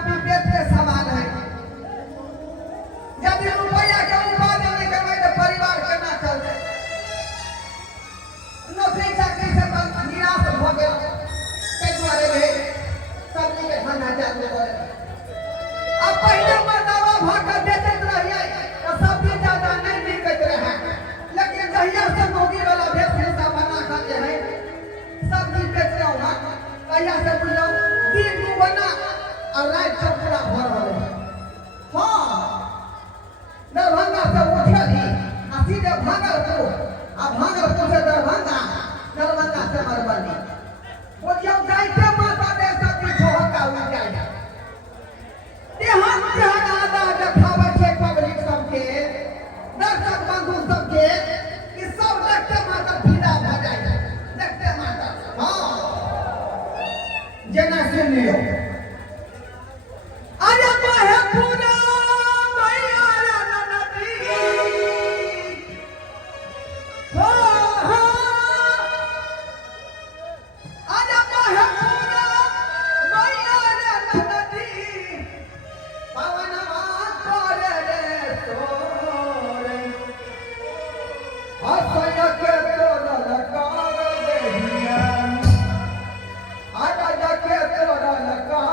Copy पेट के सवाल है। यदि रुपया के उपार्जन नहीं करबै तो परिवार केना चलतै? नौकरी चाकरी से निराश भ गेल, ताहि दुआरे रहे सब्जी के धंधा चालू करे। अब पहले मर्दावा भाग बेचैत रहिए तो सब्जी ज्यादा नहीं बिकैत रहे, लेकिन जहिया से नौकरी वाला भेष हिस्सा बना कर जे है सब्जी बेच रहा हूँ, तहिया से बुझलो दिन दुगना और रात चौकड़ा भर रहे। हाँ, दरभंगा से उठली आ सीधे भागलपुर, आ भागलपुर से दरभंगा, दरभंगा से मधुबनी। बोलियो गायके माता दे सब्जी छोहका उड़ जाए। तेहन तेहन आदा देखाबै छै पब्लिक सबके, दर्शक बंधु सबके कि सब देखते मात्र फिदा भ जाए, देखते मात्र। हाँ, जेना सुन लियो। अरे माहे पूना मैया रे नदी, हो हो। अरे माहे पूना मैया रे नदी, पवनवा तोरे रे तोरे, हसय के तोरल कार देहिया, आजा के तोरल कार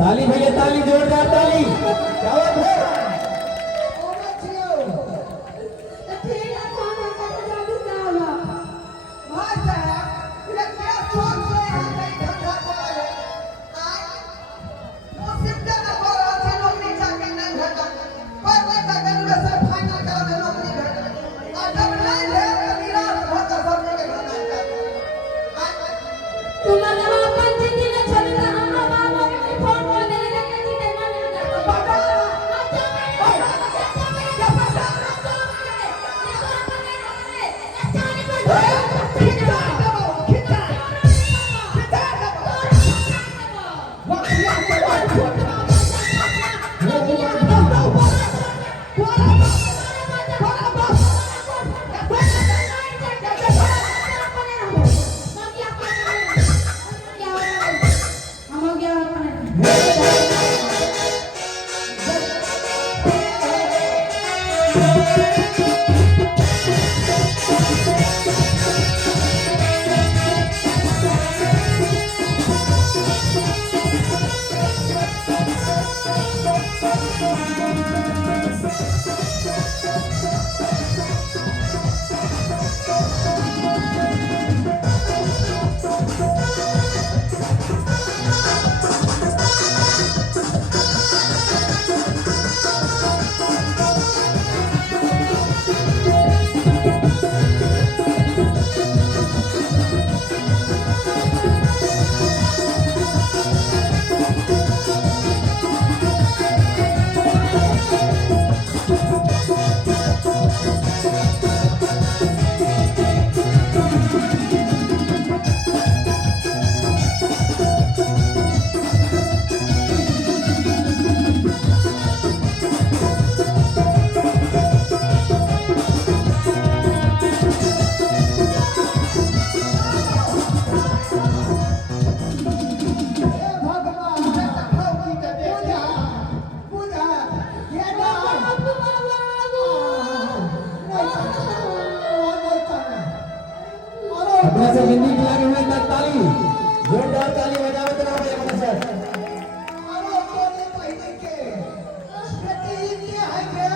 ताली भैया ताली, जोरदार ताली। क्या बात है? ओमे छियो तेरा खाना कैसे जादू का होगा भाषा ये क्या सोच से यहाँ कहीं धंधा कर रहे आज मुसीबत न हो रहा है नौकरी चाकरी नहीं भेटा पर मैं कगन में से फाइनल करा में नौकरी भेटा और जब नहीं है तो निराश होकर सबने के धंधा कर तुम्हारा अपन जिंदगी में चलता हम बाबा के फोन कर देने के जीते मन में पता अपने से हिंदी की लगे हुए तक ताली, जोरदार ताली बजाओ तो भैया अपने सर। अरे कोने पहले के बेटी ये है क्या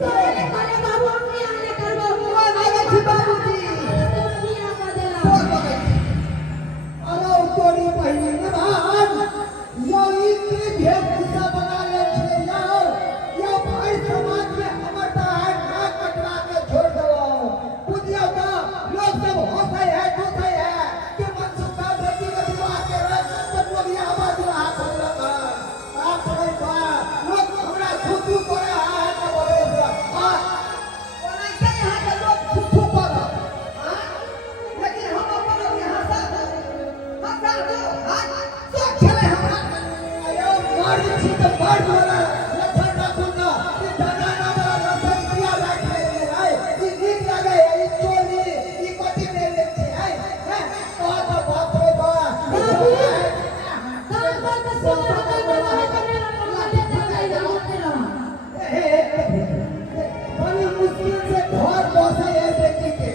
तोरे खाने बाबू हम यहाँ ले करबो वो आगे थी बाबूजी तू पिया का देला बोल बगल अरे कोने पहले ना भाग यो इतनी भेषभूषा बना ले छे यार यो भाई समाज में अमरता है नाक कटवा के छोड़ दो बुझियो ना लोग सब हंसे है टूटे है कि मनसुखा बेटी का विवाह के रस पर बोलिया आवाज आ सकता आप पढ़े बा लोग हमरा थुथु करे है तो बोले हां कोने के यहां के लोग थुथु करे हां लेकिन हम अपन यहां साथ हंसा दो हां तो चले हमरा अयो मार छी तो मार वाला लखन रखो ना कि दादा ना वाला लखन दिया बैठे है ये नीक लगे ये चोली ये कोटी में लेते है तो बाप रे बा काम कर के सोना का देवा है करने वाला ले जा होते रहो बड़ी मुश्किल से घर बसे है बेटी के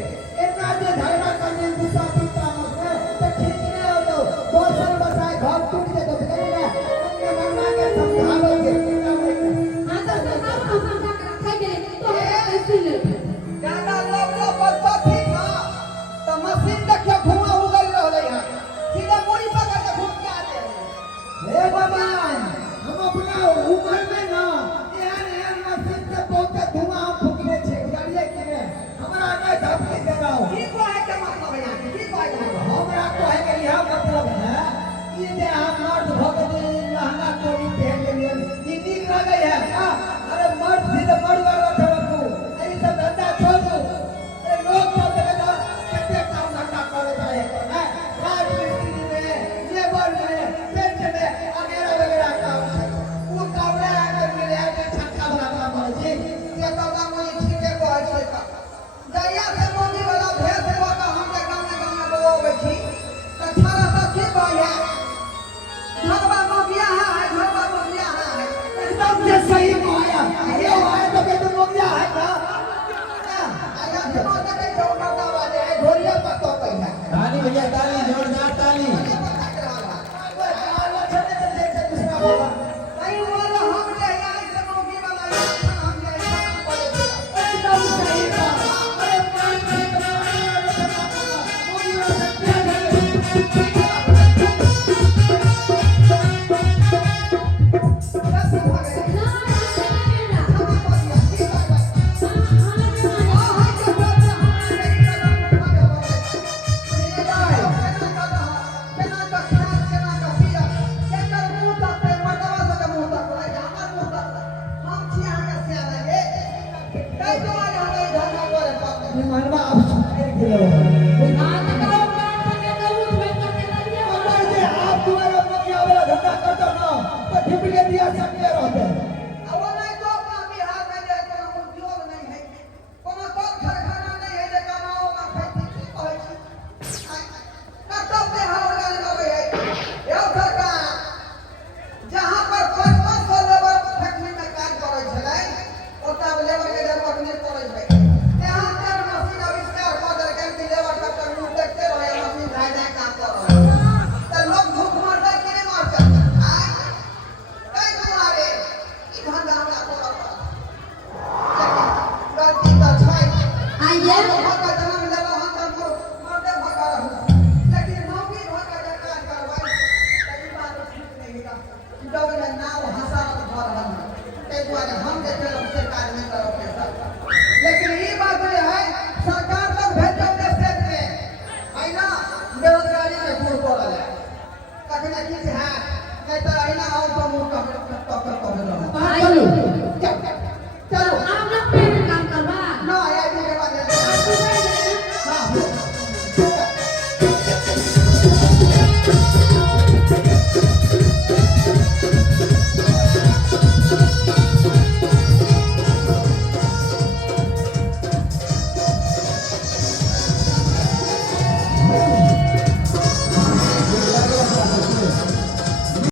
इतना जे झगड़ा करने गुस्सा पीता मत तो ठीक नहीं हो तो दोसर बसाए घर टूट जाए तो करेगा अपने मनवा के समझाओगे हां तो सब हम समझा के रखा दे तो ऐसे ले ज्यादा लोग बच्चा ठीक ना तो मशीन देखियो धुआं उगल रहले है सीधा मोरी पकड़ के घूम के आते हे बाबा हम अपना उम्र में ना यार मशीन से बहुत धुआं फूकले छे गाड़िए कि ने हमरा ने धमकी दे रहा हूं की को है के मतलब है यहाँ की को है के मतलब हमरा को है के यह मतलब है ये जे हम मर्द भगत लहंगा चोरी पहन के लिए ये नीक लगे है हां अरे मर्द भी तो मर्द वाला छोड़ तू ऐ सब धंधा छोड़ दो अरे लोग सब जगह कितने काम धंधा करे जाए हैं राज मिस्त्री में लेबर में पेंट में वगैरह वगैरह काम है वो कावड़ा आकर मिले आके छक्का बना मार जी ये तो काम मुझे ठीक है को है का जया से मोदी वाला भेस को का हम के गांव में बोवे छी तो 1800 के बाया भगवान मोदिया है भगवान मोदिया है एकदम से सही माया ये आया तो के तुम मोदिया है ना आया से मोदिया के चौका का वाले है ढोलिया पत्तो कहीं है ताली भैया ताली, जोरदार ताली। बता के रहा बुझा